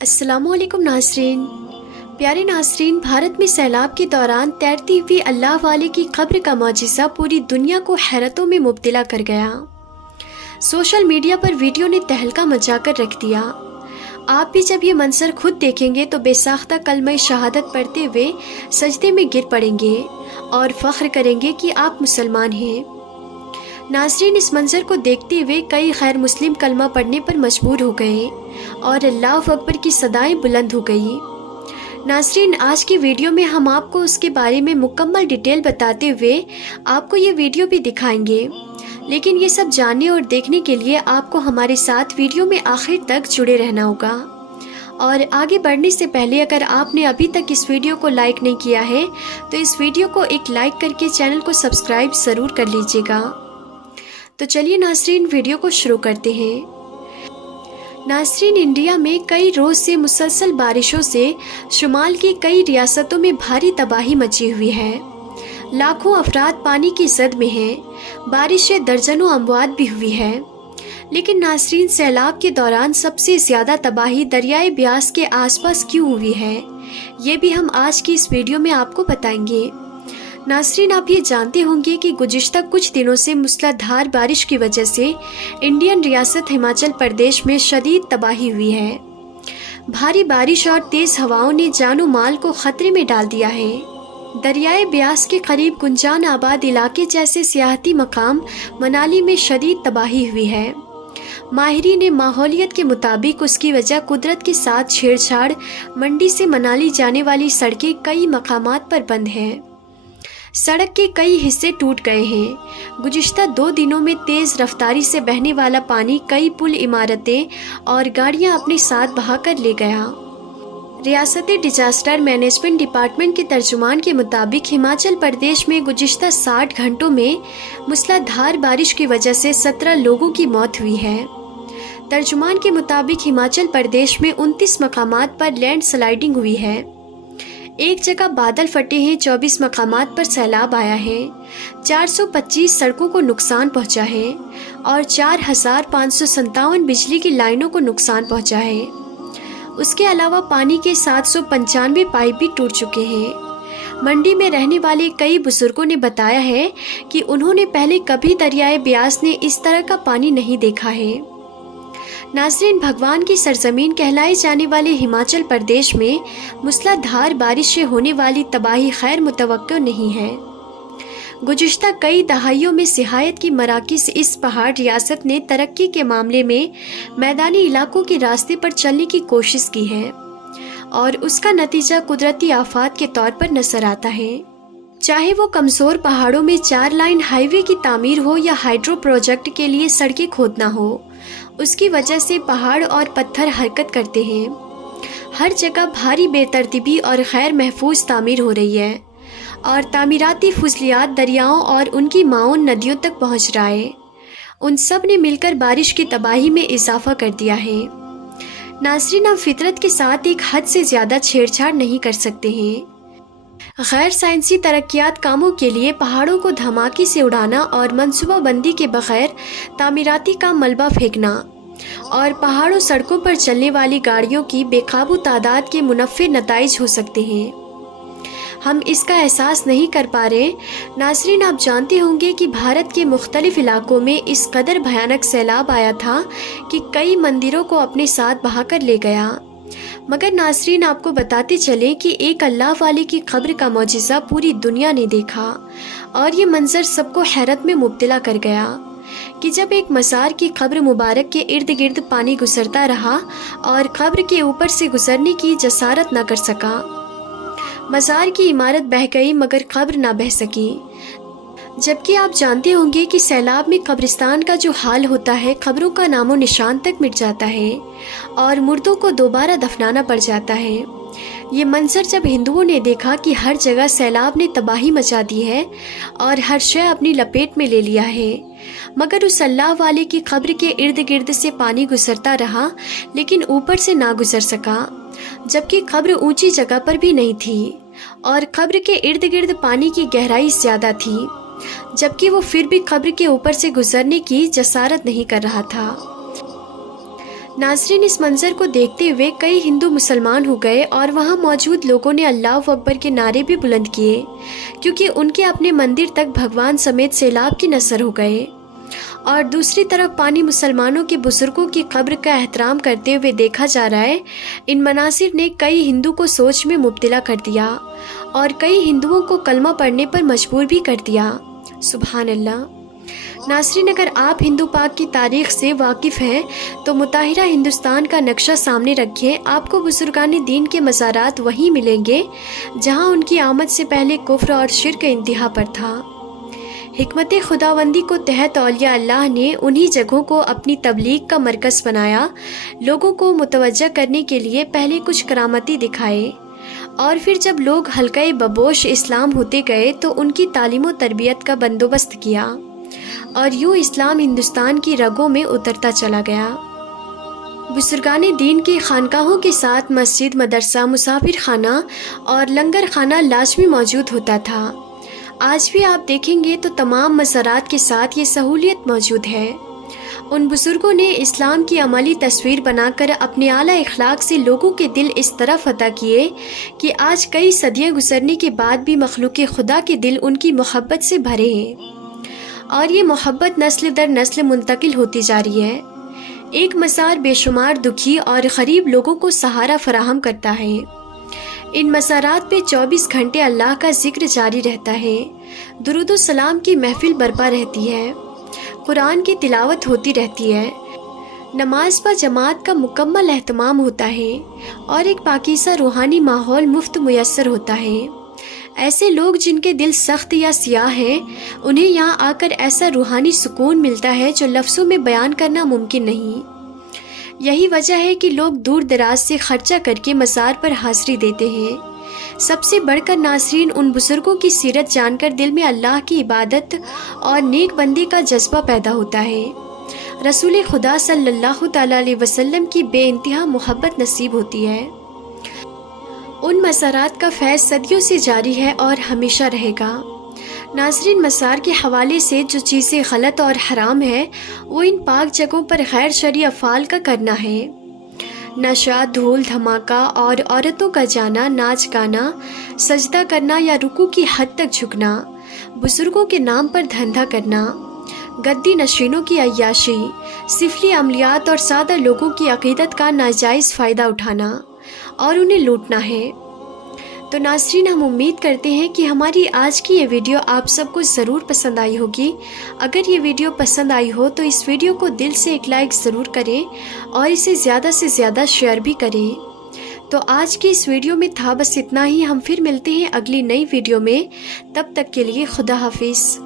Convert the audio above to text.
अस्सलामु अलैकुम नाज़रीन। प्यारे नाज़रीन, भारत में सैलाब के दौरान तैरती हुई अल्लाह वाले की कब्र का मौजिज़ा पूरी दुनिया को हैरतों में मुब्तला कर गया। सोशल मीडिया पर वीडियो ने तहलका मचा कर रख दिया। आप भी जब ये मंजर खुद देखेंगे तो बेसाख्ता कलमा शहादत पढ़ते हुए सजदे में गिर पड़ेंगे और फ़ख्र करेंगे कि आप मुसलमान हैं। नाज़रीन, इस मंजर को देखते हुए कई गैर मुस्लिम कलमा पढ़ने पर मजबूर हो गए और अल्लाह अकबर की सदाएं बुलंद हो गई। नाज़रीन, आज की वीडियो में हम आपको उसके बारे में मुकम्मल डिटेल बताते हुए आपको ये वीडियो भी दिखाएंगे, लेकिन ये सब जानने और देखने के लिए आपको हमारे साथ वीडियो में आखिर तक जुड़े रहना होगा। और आगे बढ़ने से पहले अगर आपने अभी तक इस वीडियो को लाइक नहीं किया है तो इस वीडियो को एक लाइक करके चैनल को सब्सक्राइब ज़रूर कर लीजिएगा। तो चलिए नाज़रीन, वीडियो को शुरू करते हैं। नाज़रीन, इंडिया में कई रोज़ से मुसलसल बारिशों से शुमाल की कई रियासतों में भारी तबाही मची हुई है। लाखों अफराद पानी की जद में हैं। बारिश से दर्जनों अमवात भी हुई है। लेकिन नाज़रीन, सैलाब के दौरान सबसे ज़्यादा तबाही दरियाए ब्यास के आसपास क्यों हुई है, ये भी हम आज की इस वीडियो में आपको बताएंगे। नाज़रीन, आप ये जानते होंगे कि गुज़िश्ता कुछ दिनों से मूसलाधार बारिश की वजह से इंडियन रियासत हिमाचल प्रदेश में शदीद तबाही हुई है। भारी बारिश और तेज़ हवाओं ने जानो माल को ख़तरे में डाल दिया है। दरियाए ब्यास के करीब गुंजान आबाद इलाके जैसे सियाहती मकाम मनाली में शदीद तबाही हुई है। माहिरीन ने माहौलियत के मुताबिक उसकी वजह कुदरत के साथ छेड़छाड़, मंडी से मनाली जाने वाली सड़कें कई मकामात पर बंद हैं। सड़क के कई हिस्से टूट गए हैं। गुज़िश्ता 2 दिनों में तेज़ रफ्तारी से बहने वाला पानी कई पुल, इमारतें और गाड़ियां अपने साथ बहा कर ले गया। रियासती डिजास्टर मैनेजमेंट डिपार्टमेंट के तर्जुमान के मुताबिक हिमाचल प्रदेश में गुज़िश्ता 60 घंटों में मूसलाधार बारिश की वजह से 17 लोगों की मौत हुई है। तर्जुमान के मुताबिक हिमाचल प्रदेश में 29 मकामात पर लैंड स्लाइडिंग हुई है। एक जगह बादल फटे हैं। 24 मकामात पर सैलाब आया है। 425 सड़कों को नुकसान पहुंचा है और 4557 बिजली की लाइनों को नुकसान पहुंचा है। उसके अलावा पानी के 795 पाइप भी टूट चुके हैं। मंडी में रहने वाले कई बुजुर्गों ने बताया है कि उन्होंने पहले कभी दरियाए ब्यास ने इस तरह का पानी नहीं देखा है। नाज़रीन, भगवान की सरजमीन कहलाए जाने वाले हिमाचल प्रदेश में मूसलाधार बारिश से होने वाली तबाही खैर मुतवक्को नहीं है। गुज़िश्ता कई दहाइयों में सिहायत की मराकिज़ इस पहाड़ रियासत ने तरक्की के मामले में मैदानी इलाकों के रास्ते पर चलने की कोशिश की है और उसका नतीजा कुदरती आफात के तौर पर नजर आता है। चाहे वो कमज़ोर पहाड़ों में 4 लाइन हाईवे की तामीर हो या हाइड्रो प्रोजेक्ट के लिए सड़कें खोदना हो, उसकी वजह से पहाड़ और पत्थर हरकत करते हैं। हर जगह भारी बेतरतीबी और गैर महफूज तामीर हो रही है और तामीराती फुजलियात दरियाओं और उनकी माउन नदियों तक पहुंच रहा है। उन सब ने मिलकर बारिश की तबाही में इजाफा कर दिया है। नाज़रीन, हम फितरत के साथ एक हद से ज़्यादा छेड़छाड़ नहीं कर सकते हैं। गैर साइंसी तरक्यात कामों के लिए पहाड़ों को धमाके से उड़ाना और मनसूबाबंदी के बगैर तामीराती का मलबा फेंकना और पहाड़ों सड़कों पर चलने वाली गाड़ियों की बेकाबू तादाद के मुनफ़्फ़े नताइज हो सकते हैं। हम इसका एहसास नहीं कर पा रहे। नाज़रीन, आप जानते होंगे कि भारत के मुख्तलिफ इलाकों में इस कदर भयानक सैलाब आया था कि कई मंदिरों को अपने साथ बहा कर ले गया। मगर नाज़रीन, आपको बताते चले कि एक अल्लाह वाले की कब्र का मौजिज़ा पूरी दुनिया ने देखा और ये मंजर सबको हैरत में मुब्तला कर गया कि जब एक मज़ार की कब्र मुबारक के इर्द गिर्द पानी गुजरता रहा और कब्र के ऊपर से गुजरने की जसारत न कर सका। मज़ार की इमारत बह गई मगर कब्र ना बह सकी। जबकि आप जानते होंगे कि सैलाब में कब्रिस्तान का जो हाल होता है, कब्रों का नामो निशान तक मिट जाता है और मुर्दों को दोबारा दफनाना पड़ जाता है। ये मंजर जब हिंदुओं ने देखा कि हर जगह सैलाब ने तबाही मचा दी है और हर शय अपनी लपेट में ले लिया है, मगर उस अल्लाह वाले की कब्र के इर्द गिर्द से पानी गुजरता रहा लेकिन ऊपर से ना गुजर सका, जबकि कब्र ऊंची जगह पर भी नहीं थी और कब्र के इर्द गिर्द पानी की गहराई ज़्यादा थी, जबकि वो फिर भी कब्र के ऊपर से गुजरने की जसारत नहीं कर रहा था। नाज़रीन, इस मंज़र को देखते हुए कई हिंदू मुसलमान हो गए और वहाँ मौजूद लोगों ने अल्लाह अकबर के नारे भी बुलंद किए, क्योंकि उनके अपने मंदिर तक भगवान समेत सैलाब की नसर हो गए। और दूसरी तरफ पानी मुसलमानों के बुजुर्गों की कब्र का एहतराम करते हुए देखा जा रहा है। इन मनासिर ने कई हिंदू को सोच में मुब्तला कर दिया और कई हिंदुओं को कलमा पढ़ने पर मजबूर भी कर दिया। सुभान अल्लाह। नाज़रीन, अगर आप हिंदू पाक की तारीख़ से वाकिफ़ हैं तो मुताहिरा हिंदुस्तान का नक्शा सामने रखें। आपको बुजुर्गान दीन के मज़ारात वहीं मिलेंगे जहां उनकी आमद से पहले कुफ्र और शिर्क इंतहा पर था। हिकमत खुदावंदी को तहत औलिया अल्लाह ने उन्हीं जगहों को अपनी तबलीग का मरकज़ बनाया। लोगों को मुतवज्जा करने के लिए पहले कुछ करामती दिखाए और फिर जब लोग हल्का बबोश इस्लाम होते गए तो उनकी तालीम व तरबियत का बंदोबस्त किया और यूँ इस्लाम हिंदुस्तान की रगों में उतरता चला गया। बुजुर्गान दीन की खानकाहों के साथ मस्जिद, मदरसा, मुसाफिर खाना और लंगर खाना लाजमी मौजूद होता था। आज भी आप देखेंगे तो तमाम मज़ारात के साथ ये सहूलियत मौजूद है। उन बुज़ुर्गों ने इस्लाम की अमली तस्वीर बनाकर अपने आला इखलाक से लोगों के दिल इस तरह फतह किए कि आज कई सदियां गुजरने के बाद भी मखलूक खुदा के दिल उनकी मोहब्बत से भरे हैं और ये मोहब्बत नस्ल दर नस्ल मुंतकिल होती जा रही है। एक मज़ार बेशुमार दुखी और गरीब लोगों को सहारा फराहम करता है। इन मज़ारात पे 24 घंटे अल्लाह का जिक्र जारी रहता है। दुरूद व सलाम की महफिल बरपा रहती है, कुरान की तिलावत होती रहती है, नमाज पर जमात का मुकम्मल एहतमाम होता है और एक पाकीज़ा रूहानी माहौल मुफ्त मुयस्सर होता है। ऐसे लोग जिनके दिल सख्त या सियाह हैं, उन्हें यहाँ आकर ऐसा रूहानी सुकून मिलता है जो लफ्ज़ों में बयान करना मुमकिन नहीं। यही वजह है कि लोग दूर दराज से खर्चा करके मज़ार पर हाज़िरी देते हैं। सबसे बढ़कर नाज़रीन, उन बुज़ुर्गों की सीरत जानकर दिल में अल्लाह की इबादत और नेक बंदी का जज्बा पैदा होता है। रसूल खुदा सल्लल्लाहु तआला अलैहि वसल्लम की बेइंतहा मोहब्बत नसीब होती है। उन मज़ारात का फैज़ सदियों से जारी है और हमेशा रहेगा। नाज़रीन, मज़ार के हवाले से जो चीज़ें गलत और हराम है वो इन पाक जगहों पर गैर शरई अफ़ाल का करना है। नशा, धूल धमाका और औरतों का जाना, नाच गाना, सजदा करना या रुकू की हद तक झुकना, बुज़ुर्गों के नाम पर धंधा करना, गद्दी नशीनों की अय्याशी, सिफली अमलियात और सादा लोगों की अक़ीदत का नाजायज़ फ़ायदा उठाना और उन्हें लूटना है। तो नाज़रीन, हम उम्मीद करते हैं कि हमारी आज की ये वीडियो आप सबको ज़रूर पसंद आई होगी। अगर ये वीडियो पसंद आई हो तो इस वीडियो को दिल से एक लाइक ज़रूर करें और इसे ज़्यादा से ज़्यादा शेयर भी करें। तो आज की इस वीडियो में था बस इतना ही। हम फिर मिलते हैं अगली नई वीडियो में। तब तक के लिए खुदा हाफिज़।